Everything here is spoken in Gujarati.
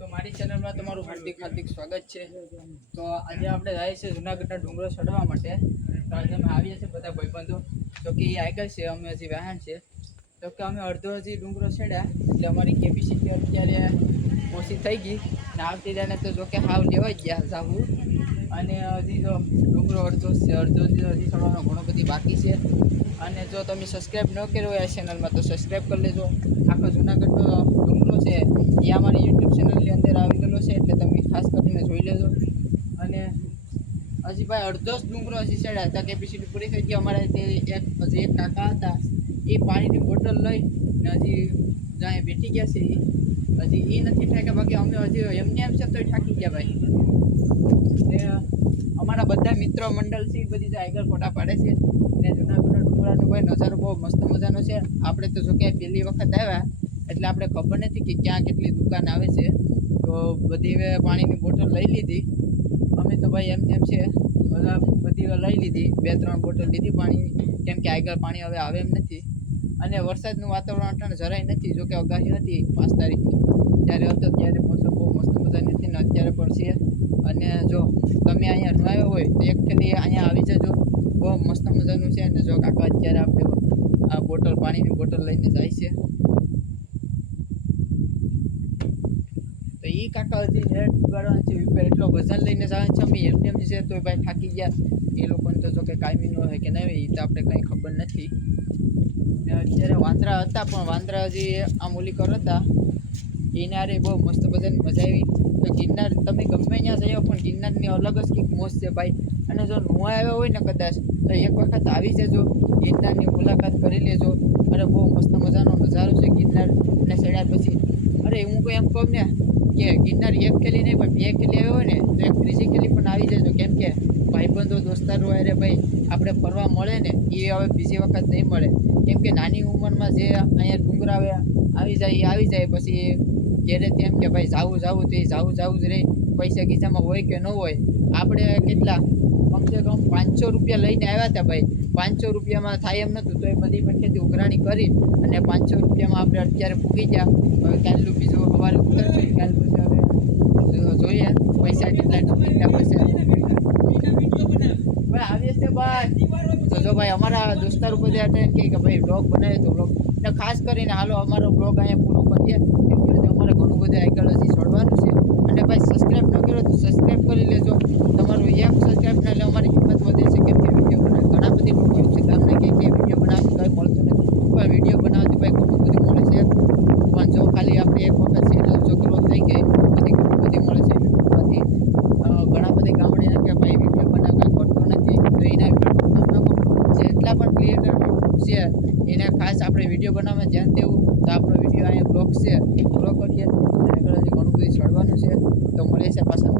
તો મારી ચેનલમાં તમારું હાર્દિક સ્વાગત છે। તો આજે આપણે જાય છે જૂનાગઢના ડુંગરો ચડવા માટે। તો આજે અમે આવીએ છીએ બધા ભાઈબંધો, તો કે એ આગળ છે, અમે હજી વાહન છે। તો કે અમે અડધો હજી ડુંગરો ચડ્યા એટલે અમારી કેપેસિટી અત્યારે ઓછી થઈ ગઈ ને આવતી જાણે તો જો કે હાવ લેવાઈ ગયા જાવું। અને હજી જો ડુંગરો અડધો છે, અડધો હજી ચડવાનો ઘણો બધી બાકી છે। અને જો તમે સબસ્ક્રાઈબ ન કર્યો હોય આ ચેનલમાં તો સબસ્ક્રાઈબ કરી લેજો। આખો જૂનાગઢનો ડુંગરો છે એ અમારી યુટ્યુબ ચેનલની અંદર આવી ગયેલો છે, એટલે તમે ખાસ કરીને જોઈ લેજો। અને હજી ભાઈ અડધો જ ડુંગરો હજી ચડ્યા હતા, કેપેસિટી પૂરી થઈ ગઈ અમારે। તે હજી એક કાકા હતા એ પાણીની બોટલ લઈને હજી જ્યાં બેઠી ગયા છે, હજી એ નથી થાક્યા, બાકી અમે હજી એમને એમ છે તો થાકી ગયા ભાઈ। ને અમારા બધા મિત્ર મંડળ છે એ બધી આગળ ફોટા પાડે છે ને જૂનાગઢના ડુંગરાનો ભાઈ નજારો બહુ મસ્ત મજાનો છે। આપણે તો જો કે પહેલી વખત આવ્યા એટલે આપણે ખબર નથી કે ક્યાં કેટલી દુકાન આવે છે, તો બધી પાણીની બોટલ લઈ લીધી અમે તો ભાઈ એમ છે બધા બધી લઈ લીધી, 2-3 બોટલ લીધી પાણીની, કેમ કે આગળ પાણી હવે આવે એમ નથી। અને વરસાદનું વાતાવરણ અટાણે જરાય નથી, જોકે આગાહી હતી 5 તારીખની ત્યારે હતો, ત્યારે મોસમ બહુ મસ્ત મજાની હતી ને અત્યારે પણ છે। અને જો તમે અહીંયા રમાયો હોય તો એક ખાલી અહીંયા આવી જજો, બહુ મસ્ત મજાનું છે। અને જો કાકા અત્યારે આપણે આ બોટલ પાણીની બોટલ લઈને જાય છે, તો એ કાકા હજી નેટ ઉગાડવાનું છે ઉપર, એટલો વજન લઈને જવાનું છે। અમે એમ છે તો ભાઈ થાકી ગયા, એ લોકોને તો જો કે કાયમી ન હોય કે નહીં હોય એ તો આપણે કંઈ ખબર નથી। ને અત્યારે વાંદરા હતા પણ વાંદરા હજી આમ ઓલી કર હતા, એને આરે બહુ મસ્ત બધાની મજા આવી। તો ગિરનાર તમે ગમે ત્યાં જઈ પણ ગિરનારની અલગ જ કંઈક મોજ છે ભાઈ। અને જો ન આવ્યો હોય ને કદાચ તો એક વખત આવી જજો, ગિરનારની મુલાકાત કરી લેજો। અરે બહુ મસ્ત મજાનો નજારો છે ગિરનાર, અને ચડ્યા પછી અરે હું કોઈ એમ કહું ને કે ગિરનાર એક ખેલી નહીં પણ 2 ખેલી આવ્યો હોય ને તો એક ત્રીજી ખેલી પણ આવી જજો, કેમ કે ભાઈબંધો દોસ્તારો અરે ભાઈ આપણે ફરવા મળે ને એ હવે બીજી વખત નહીં મળે। કેમ કે નાની ઉંમરમાં જે અહીંયા ડુંગરા આવી જાય પછી ઘેરે તેમ કે ભાઈ જાવું તો એ જાવું જ રહે, પૈસા ગીચામાં હોય કે ન હોય। આપણે કેટલા કમસે કમ 500 રૂપિયા લઈને આવ્યા હતા ભાઈ, 500 રૂપિયામાં થાય એમ નહોતું, તો એ બધી પણ ઉઘરાણી કરી અને 500 રૂપિયામાં આપણે અત્યારે પૂકી ગયા। હવે કાલનું બીજું સવારે ઉતરશું, કાલ પછી હવે જોઈએ પૈસા કેટલા પૈસા ભાઈ આવીએ છે ભાઈ। તો જો ભાઈ અમારા દોસ્તારો બધા હતા એમ કે ભાઈ બ્લોગ બનાવે તો બ્લોગ, ને ખાસ કરીને હાલો અમારો બ્લોગ અહીંયા પૂરો કરીએ, કેમ કે અમારે ઘણું બધું આગળ હજી છોડવાનું છે। અને ભાઈ સબસ્ક્રાઈબ ન કરો તો સબસ્ક્રાઈબ કરી લેજો, તમારું એક સબસ્ક્રાઈબ ના એટલે અમારી કિંમત વધે છે, કેમ કે વિડીયો બનાવે ઘણા બધી લોકો એવું છે ગામને કે વિડીયો બનાવતી કંઈ મળતું નથી, પણ વિડીયો બનાવતી ભાઈ ઘણું બધું મળે છે। પણ જો ખાલી આપણે એક વખત ચેનલ જો ગ્રો થઈ ગઈ તો બધી ઘણું બધી મળે છે। પછી ઘણા બધી ગામડે કે ભાઈ વિડીયો બનાવવા કરતો નથી, તો એના ઉપર જેટલા પણ ક્રિએટર છે એને ખાસ આપણે વિડીયો બનાવવામાં ધ્યાન દેવું। તો આપણો વિડીયો અહીંયા બ્લોગ છે એ પૂરો કરીએ, આગળ હજી ઘણું બધું ચડવાનું છે। તો મળે છે પાછા